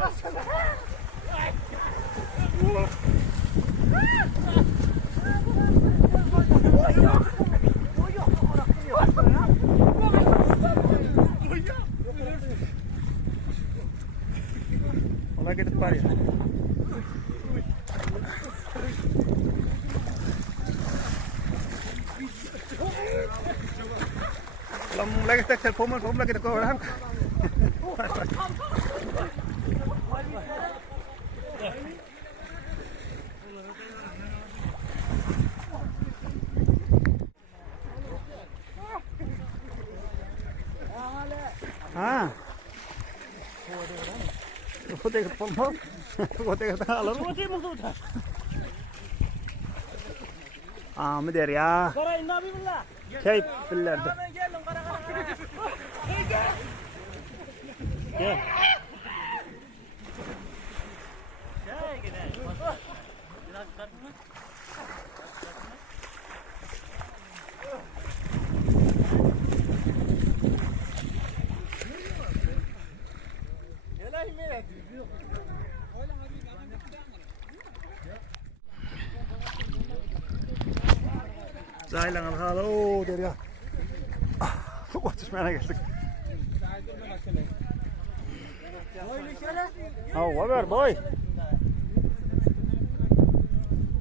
Olay gidip var ya. Lagi tak telepon lagi tak orang. Ah. Foto ke pompo. Foto ke talo. Ah, meder ya. Keyif billerdi. Gel. Zaylan'ın halı ooo der ya. Otuşmaya geldik. Oh, ver boy.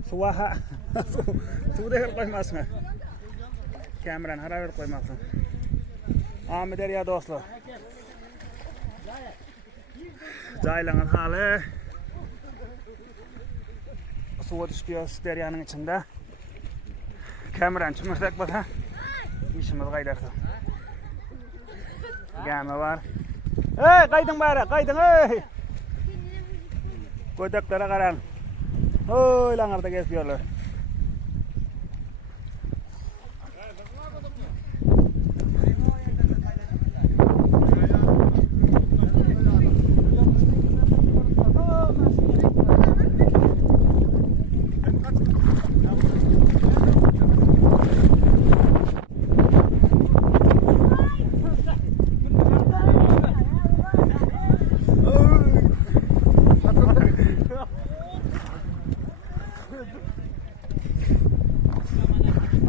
Suaha. Su de koymasın. Kameranı hararet koymasın. Ahmet der ya dostlar. Zaylan'ın halı. Suya düşüyoruz deryanın içinde. Kameran çımırsak bana. İşimiz kaydarsa. Gami var. Hey, kaydın bari, kaydın hey. Koydaklara karan. Oy lan arada geçiyorlar.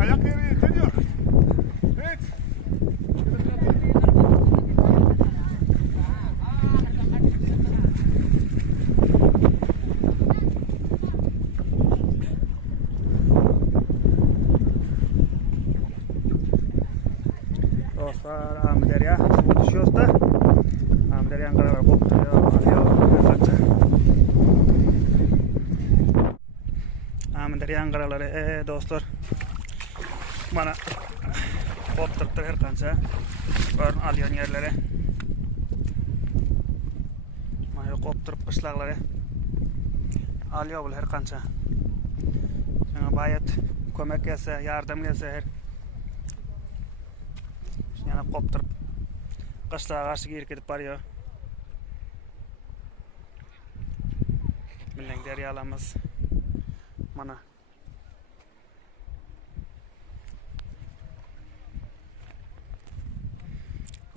Ayak yere yeteniyor. Evet. Dostlar, Ahmet ya su düşüyoruz da Ahmet yan kadar kopturuyor, alıyor, kaçacak. Ahmet yan karaları, dostlar bana kopturttuk her kanca. Görün alıyorsun yerlere. Bana kopturup kışlakları alıyor bu her kanca. Sana bayat kömek gelse, yardım gelse her. Yani kopturup kışlağa karşı geri gidip varıyor. Bilin deryalamız bana.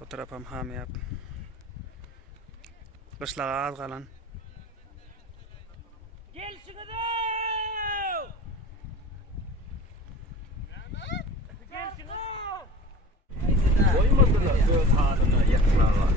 O tarafım ham yap. Kışlağa az kalan. Gel şunu da! Gel şunu! Koymadılar. Göz halına yakılar var.